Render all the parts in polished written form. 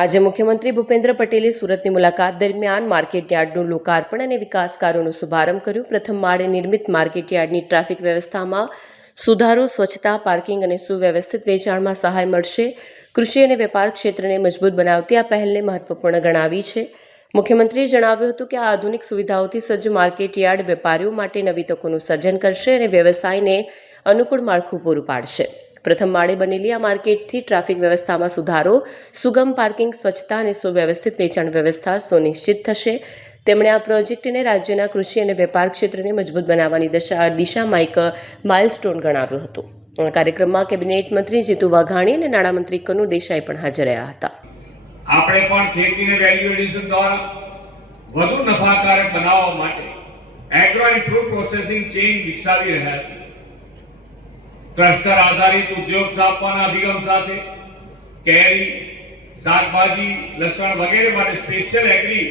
આજે મુખ્યમંત્રી ભૂપેન્દ્ર પટેલે સુરતની મુલાકાત દરમિયાન માર્કેટયાર્ડનું લોકાર્પણ અને વિકાસ કાર્યોનો શુભારંભ કર્યો। પ્રથમ માળે નિર્મિત માર્કેટયાર્ડની ટ્રાફિક વ્યવસ્થામાં સુધારો, સ્વચ્છતા, પાર્કિંગ અને સુવ્યવસ્થિત વેચાણમાં સહાય મળશે। કૃષિ અને વેપાર ક્ષેત્રને મજબૂત બનાવતી આ પહેલને મહત્વપૂર્ણ ગણાવી છે। મુખ્યમંત્રીએ જણાવ્યું હતું કે આ આધુનિક સુવિધાઓથી સજ્જ માર્કેટયાર્ડ વેપારીઓ માટે નવી તકોનું સર્જન કરશે અને વ્યવસાયને અનુકૂળ માળખું પૂરું પાડશે। પ્રથમ માળે બનેલી આ માર્કેટથી ટ્રાફિક વ્યવસ્થામાં સુધારો, સુગમ પાર્કિંગ, સ્વચ્છતા અને સુવ્યવસ્થિત વેચાણ વ્યવસ્થા સુનિશ્ચિત થશે। તેમણે આ પ્રોજેક્ટને રાજ્યના કૃષિ અને વેપાર ક્ષેત્રને મજબૂત બનાવવાની દિશામાં એક માઇલસ્ટોન ગણાવ્યો હતો। આ કાર્યક્રમમાં કેબિનેટ મંત્રી જીતુ વાઘાણી અને નાણામંત્રી કનુ દેસાઈ પણ હાજર રહ્યા હતા। આપણે પણ ખેતીને વેલ્યુ એડિશન દ્વારા વધુ નફાકારક બનાવવા માટે agro and fruit processing chain વિકસાવી રહ્યા છીએ। ક્લસ્ટર આધારિત ઉદ્યોગ સ્થાપવાના અભિગમ સાથે કેરી, શાકભાજી, લસણ વગેરે માટે સ્પેશિયલ એગ્રી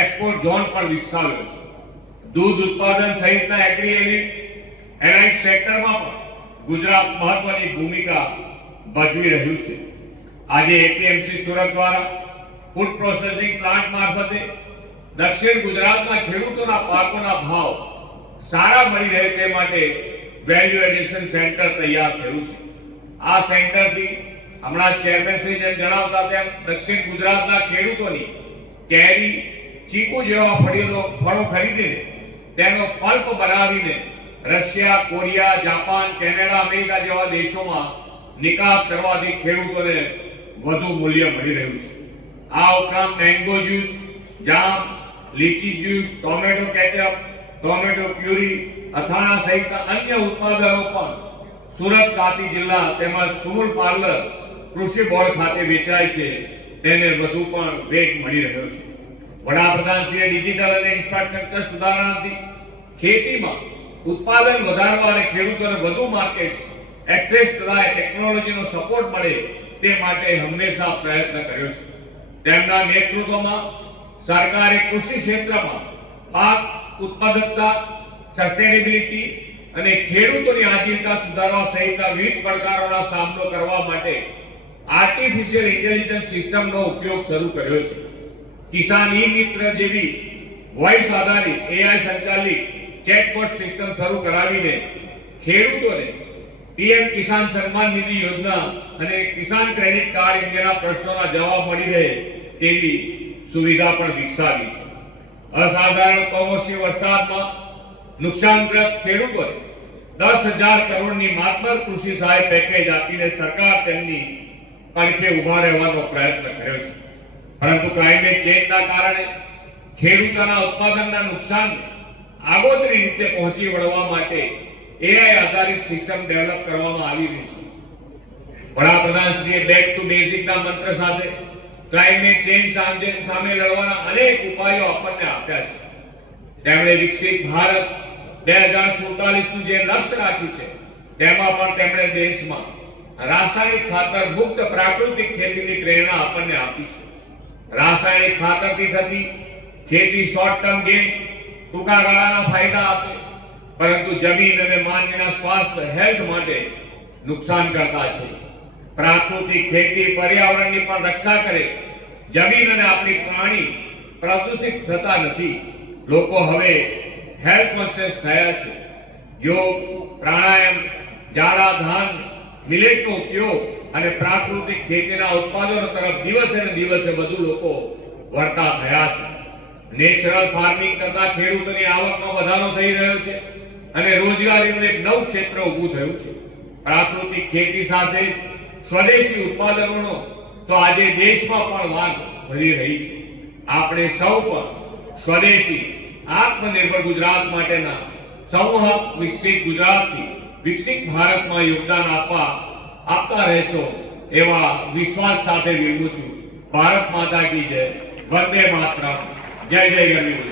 એક્સપોર્ટ ઝોન પણ વિકસાવ્યો છે। દૂધ ઉત્પાદન સહિતના એગ્રી એલાઇડ સેક્ટરમાં પણ ગુજરાત મહત્વની ભૂમિકા ભજવી રહ્યું છે। આજે એપીએમસી સુરત દ્વારા ફૂડ પ્રોસેસિંગ પ્લાન્ટ મારફતે દક્ષિણ ગુજરાતના ખેડૂતોના પાકોના ભાવ સારા મળી રહે તે માટે વેલ્યુ એડિશન સેન્ટર તૈયાર થયું છે। આ સેન્ટરથી હમણાં ચેરમેન શ્રી જેમ જણાવતા તેમ દક્ષિણ ગુજરાતના ખેડૂતોની કેરી, ચીકુ જેવા ફળો ખરીદીને તેનો પલ્પ બનાવીને Russia, Korea, Japan, Canada, America જેવા દેશોમાં નિકાસ કરવાથી ખેડૂતોને વધુ મૂલ્ય મળી રહ્યું છે। આ ઉપરાંત mango juice, jam, lychee juice, tomato ketchup, tomato puree, અથાણા સહિતના અન્ય ઉત્પાદનો પણ સુરત, તાપી જિલ્લા તેમજ સુમુલ પાર્લર કૃષિ બોર્ડ ખાતે વેચાય છે। તેને વધુ પણ વેગ મળી રહ્યો છે। વડાપ્રધાનશ્રીએ ડિજિટલ અને ઇન્ફ્રાસ્ટ્રક્ચર સુધારણાથી ખેતીમાં ઉત્પાદન વધારવા અને ખેડૂતોને વધુ માર્કેટ એક્સેસ તથા ટેકનોલોજીનો સપોર્ટ મળે તે માટે હંમેશા પ્રયત્ન કર્યો છે। તેમના નેતૃત્વમાં સરકારે કૃષિ ક્ષેત્રમાં પાક ઉત્પાદકતા, સસ્ટેનેબિલિટી અને ખેડૂતોની આજીવિકા સુધારવા સહિતના વિવિધ પડકારોનો સામનો કરવા માટે આર્ટિફિશિયલ ઇન્ટેલિજન્સ સિસ્ટમનો ઉપયોગ શરૂ કર્યો છે। કિસાન ઈ-મિત્ર જેવી વોઇસ આધારિત એઆઈ સંચાલિત ચેટબોટ સિસ્ટમ શરૂ કરાવીને ખેડૂતોને પીએમ કિસાન સન્માન નિધિ યોજના અને કિસાન ક્રેડિટ કાર્ડ અંગેના પ્રશ્નોના જવાબ મળી રહે તેવી સુવિધા પણ વિકસાવી છે। અસાધારણ કમોસમી વરસાદમાં નુકસાનગ્રસ્ત ખેડૂતોને 10,000 કરોડની માતબર કૃષિ સહાય પેકેજ આપીને સરકાર તેમની પડખે ઉભા રહેવાનો પ્રયત્ન કર્યો છે। પરંતુ ક્લાઇમેટ ચેન્જના કારણે ખેડૂતોના ઉત્પાદનના નુકસાનને આગોતરી રીતે પહોંચી વળવા માટે એઆઈ આધારિત સિસ્ટમ ડેવલપ કરવામાં આવી રહી છે। વડાપ્રધાનશ્રીએ બેક ટુ બેઝિકના મંત્ર સાથે ક્લાઇમેટ ચેન્જ સામે લડવાના અનેક ઉપાયો આપણને આપ્યા છે। તેમણે વિકસિત ભારત 2047નું જે લક્ષ્ય રાખ્યું છે તેમાં પણ તેમણે દેશમાં રાસાયણિક ખાતર મુક્ત પ્રાકૃતિક ખેતીની પ્રેરણા આપણને આપી છે। રાસાયણિક ખાતરથી થતી ખેતી શોર્ટ ટર્મ ગેઇન, ટૂંકા ગાળાના ફાયદા આપે, પરંતુ જમીન અને માનવીના સ્વાસ્થ્ય હેલ્થ માટે નુકસાન કરતા છે। પ્રાકૃતિક ખેતી પર્યાવરણની પણ રક્ષા કરે, જમીન અને આપણી પ્રાણી પ્રદૂષિત થતા નથી। લોકો હવે હેલ્થ કોન્શિયસ થયા છે। યોગ, પ્રાણાયામ, જાડા ધાન, મિલેટનો ઉપયોગ અને પ્રાકૃતિક ખેતીના ઉત્પાદનો તરફ દિવસે ને દિવસે વધુ લોકો વળતા થયા છે। નેચરલ ફાર્મિંગ કરતા ખેડૂતોની આવકમાં વધારો થઈ રહ્યો છે અને રોજગારીનું એક નવું ક્ષેત્ર ઊભું થયું છે। પ્રાકૃતિક ખેતી સાથે સ્વદેશી ઉત્પાદનોનો તો આજે દેશમાં પણ માંગ વધી રહી છે। આપણે સૌ પણ સ્વદેશી આત્મનિર્ભર ગુજરાત માટેના સંવાહક વિકસિત ગુજરાતથી વિકસિત ભારતમાં યોગદાન આપતા રહેશો એવા વિશ્વાસ સાથે વિરમું છું। ભારત માતા કી જય, વંદે માતરમ, જય જય ગરવી।